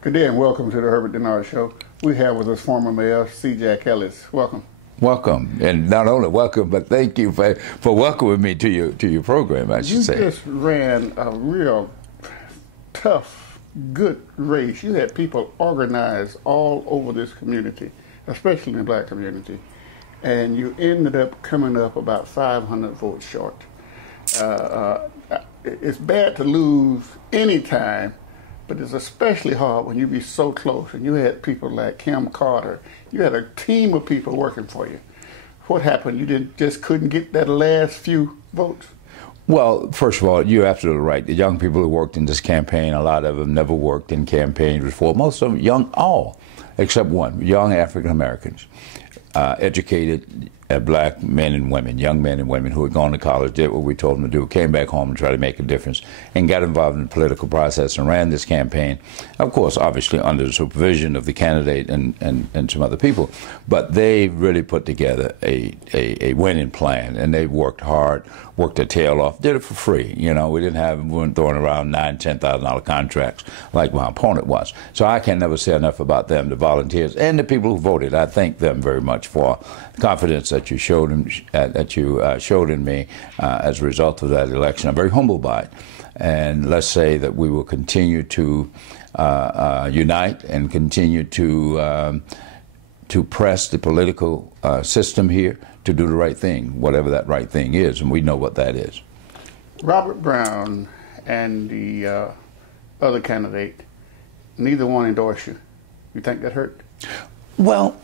Good day and welcome to the Herbert Dennard Show. We have with us former Mayor C. Jack Ellis. Welcome. Welcome, and not only welcome, but thank you for welcoming me to your program, I should say. You just ran a real tough, good race. You had people organized all over this community, especially in the black community, and you ended up coming up about 500 votes short. It's bad to lose any time, but it's especially hard when you be so close. And you had people like Kim Carter. You had a team of people working for you. What happened? You just couldn't get that last few votes? Well, first of all, you're absolutely right. The young people who worked in this campaign, a lot of them never worked in campaigns before. Most of them young, all except one, young African Americans, educated black men and women, young men and women who had gone to college, did what we told them to do, came back home and tried to make a difference, and got involved in the political process and ran this campaign, of course, obviously under the supervision of the candidate and some other people. But they really put together a winning plan, and they worked hard, worked their tail off, did it for free. You know, we weren't throwing around $9,000, $10,000 contracts like my opponent was. So I can never say enough about them, the volunteers, and the people who voted. I thank them very much for the confidence that you showed in me as a result of that election. I'm very humbled by it, and let's say that we will continue to unite and continue to press the political system here to do the right thing, whatever that right thing is, and we know what that is. Robert Brown and the other candidate, neither one endorsed you. You think that hurt? Well,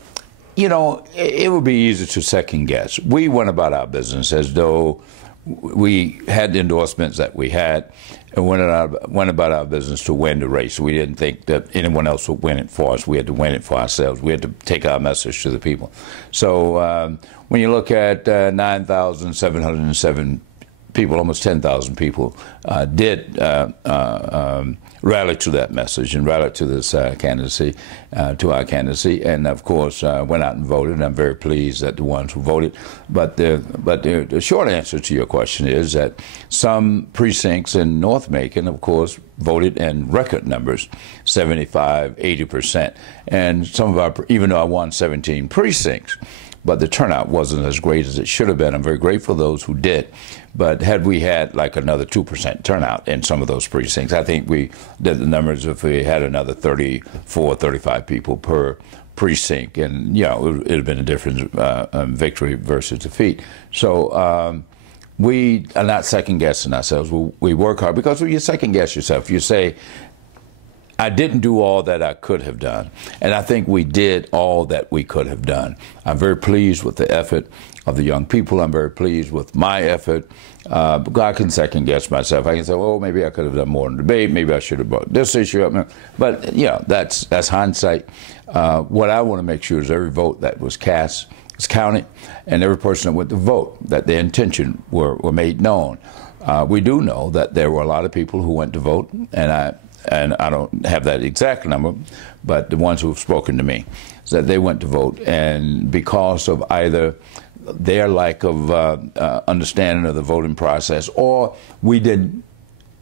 you know, it would be easy to second guess. We went about our business as though we had the endorsements that we had and went about our business to win the race. We didn't think that anyone else would win it for us. We had to win it for ourselves. We had to take our message to the people. So when you look at 9,707 people, almost 10,000 people, did rally to that message and rally to this candidacy, to our candidacy, and of course went out and voted. And I'm very pleased that the ones who voted. But the short answer to your question is that some precincts in North Macon, of course, voted in record numbers, 75, 80%, and some of our, even though I won 17 precincts, but the turnout wasn't as great as it should have been. I'm very grateful for those who did. But had we had like another 2% turnout in some of those precincts, I think we did the numbers if we had another 34, 35 people per precinct. And, you know, it would have been a different victory versus defeat. So we are not second-guessing ourselves. We work hard, because when you second-guess yourself, you say, I didn't do all that I could have done, and I think we did all that we could have done. I'm very pleased with the effort of the young people. I'm very pleased with my effort. I can second guess myself. I can say, oh, maybe I could have done more in the debate. Maybe I should have brought this issue up. But, you know, that's hindsight. What I want to make sure is every vote that was cast is counted, and every person that went to vote, that their intention were made known. We do know that there were a lot of people who went to vote, and I don't have that exact number, but the ones who have spoken to me, is that they went to vote, and because of either their lack of understanding of the voting process, or we didn't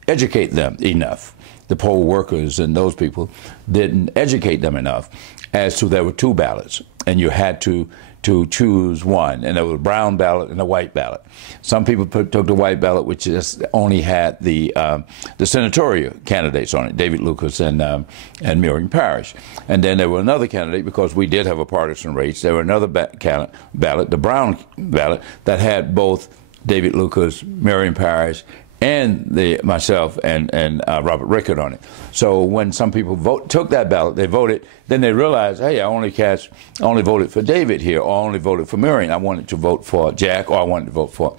educate them enough. The poll workers and those people didn't educate them enough as to there were two ballots, and you had to choose one, and there was a brown ballot and a white ballot. Some people took the white ballot, which just only had the senatorial candidates on it, David Lucas and Miriam Parrish. And then there were another candidate, because we did have a partisan race, there were another ballot, the brown ballot, that had both David Lucas, Miriam Parrish, and myself and Robert Rickard on it. So when some people took that ballot, they voted, then they realized, hey, I only voted for David here, or I only voted for Marion. I wanted to vote for Jack, or I wanted to vote for,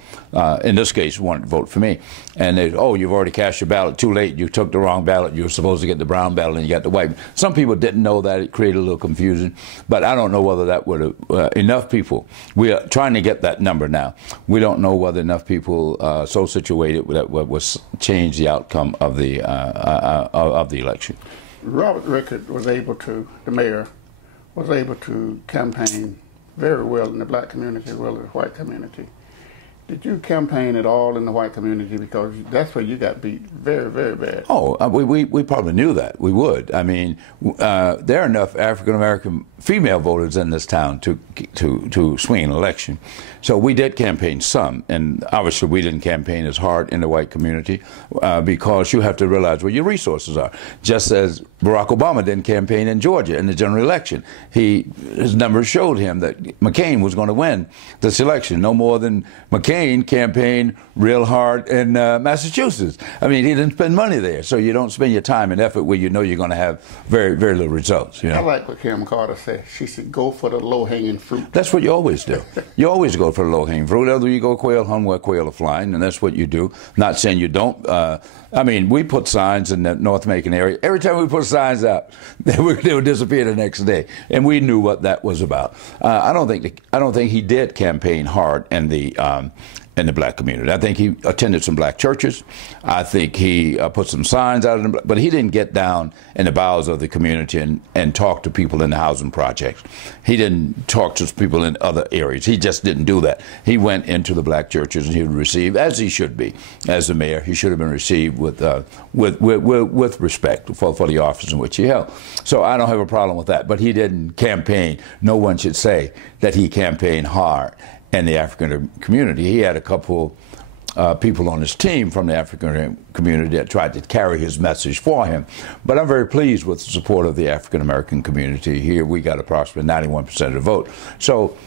in this case, wanted to vote for me. And they, oh, you've already cast your ballot, too late, you took the wrong ballot, you were supposed to get the brown ballot and you got the white. Some people didn't know that, it created a little confusion, but I don't know whether that would have, enough people, we are trying to get that number now. We don't know whether enough people so situated that was change the outcome of the election. Robert Rickard was able to, the mayor, was able to campaign very well in the black community as well as the white community. Did you campaign at all in the white community? Because that's where you got beat very, very bad. Oh, we probably knew that. We would. I mean, there are enough African-American female voters in this town to swing an election. So we did campaign some, and obviously we didn't campaign as hard in the white community because you have to realize where your resources are. Just as Barack Obama didn't campaign in Georgia in the general election. His numbers showed him that McCain was going to win this election, no more than McCain campaigned real hard in Massachusetts. I mean, he didn't spend money there, so you don't spend your time and effort where you know you're going to have very, very little results. You know? I like what Kim Carter said. She said, go for the low-hanging fruit. That's what you always do. You always go for the low-hanging fruit. Whether you go quail hunt where quail are flying, and that's what you do. Not saying you don't. I mean, we put signs in the North Macon area. Every time we put signs out, they would disappear the next day, and we knew what that was about. I don't think he did campaign hard in the black community. I think he attended some black churches. I think he put some signs out, but he didn't get down in the bowels of the community and talk to people in the housing projects. He didn't talk to people in other areas. He just didn't do that. He went into the black churches and he would receive, as he should be, as the mayor. He should have been received with respect for the office in which he held. So I don't have a problem with that. But he didn't campaign. No one should say that he campaigned hard in the African community. He had a couple people on his team from the African community that tried to carry his message for him. But I'm very pleased with the support of the African American community. Here we got approximately 91% of the vote. So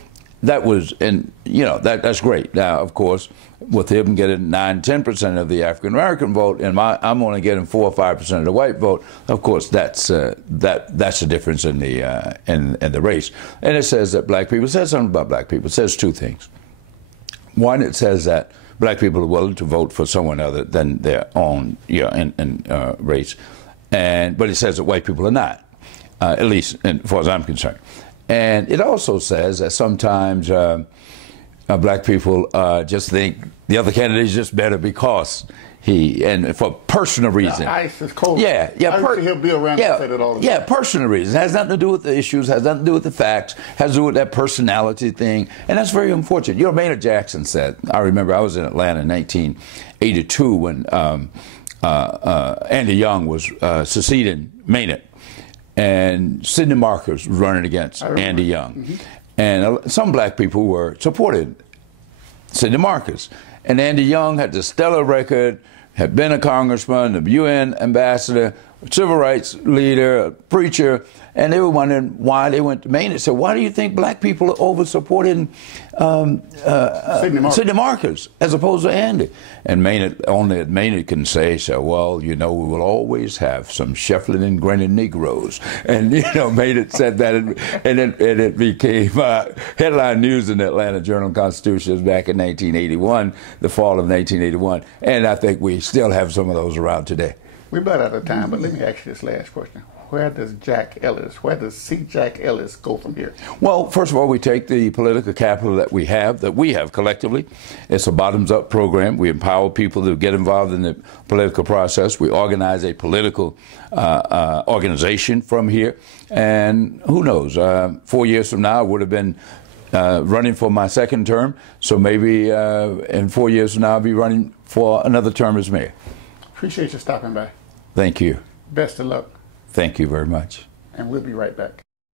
that was, and you know, that's great. Now, of course, with him getting 9–10% of the African American vote, and I'm only getting 4 or 5% of the white vote. Of course, that's the difference in the race. And it says that black people, it says something about black people. It says two things. One, it says that black people are willing to vote for someone other than their own, you know, race, but it says that white people are not, at least as far as I'm concerned. And it also says that sometimes black people just think the other candidate is just better because and for personal reasons. Ice is cold. Yeah. He'll be around and say that all the time. Yeah, personal reasons. It has nothing to do with the issues, has nothing to do with the facts, has to do with that personality thing. And that's very unfortunate. You know, Maynard Jackson said, I remember I was in Atlanta in 1982 when Andy Young was succeeding Maynard. And Sidney Marcus was running against Andy Young. Mm-hmm. And some black people were supported Sidney Marcus. And Andy Young had the stellar record, had been a congressman, a UN ambassador, civil rights leader, a preacher, and they were wondering why they went to Maynard. So why do you think black people are over-supporting Sidney Marcus as opposed to Andy? And Maynard can say, so, well, you know, we will always have some shuffling and grinning Negroes. And, you know, Maynard said that, and it became headline news in the Atlanta Journal-Constitution back in 1981, the fall of 1981. And I think we still have some of those around today. We're about out of time, but let me ask you this last question. Where does C. Jack Ellis go from here? Well, first of all, we take the political capital that we have collectively. It's a bottoms-up program. We empower people to get involved in the political process. We organize a political organization from here. And who knows, 4 years from now, I would have been running for my second term. So maybe in 4 years from now, I'll be running for another term as mayor. Appreciate you stopping by. Thank you. Best of luck. Thank you very much. And we'll be right back.